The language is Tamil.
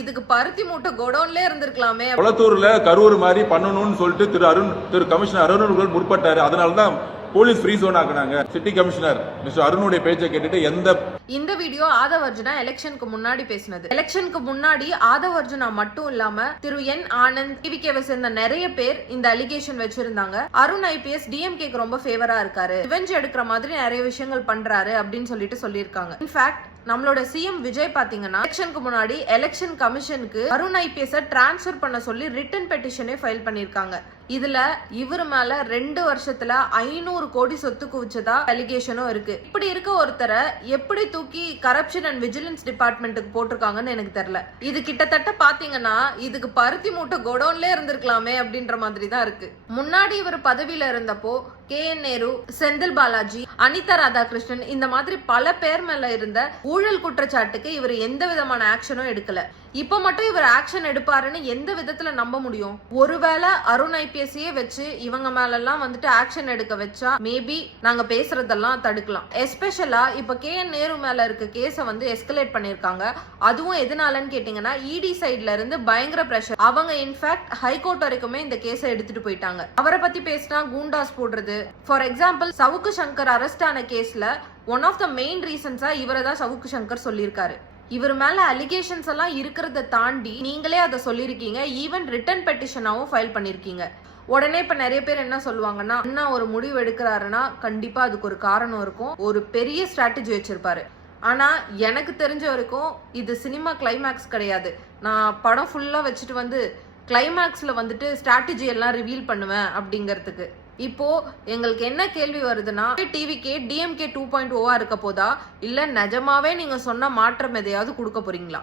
இதுக்கு பருத்தி மூட்டை கோடவுன்ல இருந்திருக்கலாமே. கொளத்தூர்ல கரூர் மாதிரி பண்ணணும்னு சொல்லிட்டு திரு கமிஷனர் அருண் முற்பட்டாரு. அதனாலதான் போலீஸ் ஃப்ரீ ஜோன் ஆக்குனாங்க. சிட்டி கமிஷனர் மிஸ்டர் அருணுடைய பேச்சை கேட்டுட்டு இந்த வீடியோ ஆதவ் அர்ஜுனா எலெக்ஷனுக்கு முன்னாடி பேசினது. எலெக்ஷனுக்கு முன்னாடி ஆதவ் அர்ஜுனா மட்டும் இல்லாம திரு என் ஆனந்த், டிவிகேவை சேர்ந்த நிறைய பேர் இந்த அலிகேஷன் வச்சிருந்தாங்க. அருண் ஐபிஎஸ் டிஎம்கேக்கு ரொம்ப ஃபேவரா இருக்காரு, ரிவெஞ்ச் எடுக்கிற மாதிரி நிறைய விஷயங்கள் பண்றாரு அப்படின்னு சொல்லியிருக்காங்க. இன்ஃபேக்ட் நம்மளோட சிஎம் விஜய் பாத்தீங்கன்னா எலெக்ஷனுக்கு முன்னாடி எலெக்ஷன் கமிஷனுக்கு அருண் ஐபிஎஸ் டிரான்ஸ்பர் பண்ண சொல்லி ரிட்டன் பெட்டிஷனே ஃபைல் பண்ணிருக்காங்க. இதுல இவர் மேல 2 வருஷத்துல 500 கோடி சொத்து குவிச்சதா அலிகேஷனும் இருக்கு. இப்படி இருக்க ஒருத்தரை எப்படி தூக்கி கரப்ஷன் அண்ட் விஜிலன்ஸ் டிபார்ட்மெண்ட்டுக்கு போட்டிருக்காங்கன்னு எனக்கு தெரியல. இது கிட்டத்தட்ட பாத்தீங்கன்னா இதுக்கு பருத்தி மூட்டை கோடவுன்ல இருந்திருக்கலாமே அப்படின்ற மாதிரி தான் இருக்கு. முன்னாடி இவர் பதவியில இருந்தப்போ KN நேரு, செந்தில் பாலாஜி, அனிதா ராதாகிருஷ்ணன் இந்த மாதிரி பல பேர் மேல இருந்த ஊழல் குற்றச்சாட்டுக்கு இவர் எந்த விதமான ஆக்ஷனும் எடுக்கல. இப்ப மட்டும் இவர் ஆக்ஷன் எடுப்பாருன்னு எந்த விதத்துல நம்ப முடியும்? ஒருவேளை அருண் ஐபிஎஸ்ஸையே வச்சு இவங்க மேல எல்லாம் ஆக்ஷன் எடுக்க வச்சா மேபி நாங்க பேசுறதெல்லாம் தடுக்கலாம். எஸ்பெஷலா இப்ப KN நேரு மேல இருக்க கேஸ எஸ்கலேட் பண்ணிருக்காங்க. அதுவும் எதனாலன்னு கேட்டீங்கன்னா இடி சைட்ல இருந்து பயங்கர பிரஷர். அவங்க இன்ஃபேக்ட் ஹைகோர்ட் வரைக்குமே இந்த கேஸை எடுத்துட்டு போயிட்டாங்க. அவரை பத்தி பேசினா கூண்டாஸ் போடுறது. For example Savukku Shankar arrest ஆன கேஸ்ல ஒன் ஆஃப் த மெயின் ரீசன்ஸா இவரை தான் சவுக்கு சங்கர் சொல்லியிருக்காரு. இவர் மேல அலிகேஷன்ஸ் எல்லாம் இருக்கிறத தாண்டி நீங்களே அதை சொல்லிருக்கீங்க, ஈவன் ரிட்டன் பெட்டிஷனாவும் ஃபைல் பண்ணிருக்கீங்க. உடனே இப்ப நிறைய பேர் என்ன சொல்லுவாங்கன்னா, அண்ணா ஒரு முடிவு எடுக்கிறாருன்னா கண்டிப்பா அதுக்கு ஒரு காரணம் இருக்கும், ஒரு பெரிய ஸ்ட்ராட்டஜி வச்சிருப்பாரு. ஆனா எனக்கு தெரிஞ்ச வரைக்கும் இது சினிமா கிளைமேக்ஸ் கிடையாது. நான் படம் ஃபுல்லா வச்சுட்டு கிளைமேக்ஸ்ல ஸ்ட்ராட்டஜி எல்லாம் ரிவீல் பண்ணுவேன் அப்படிங்கறதுக்கு. இப்போ எங்களுக்கு என்ன கேள்வி வருதுன்னா, டிவிகே DMK 2.0 இருக்க போதா இல்ல நிஜமாவே நீங்க சொன்ன மாற்றம் எதையாவது கொடுக்க போறீங்களா?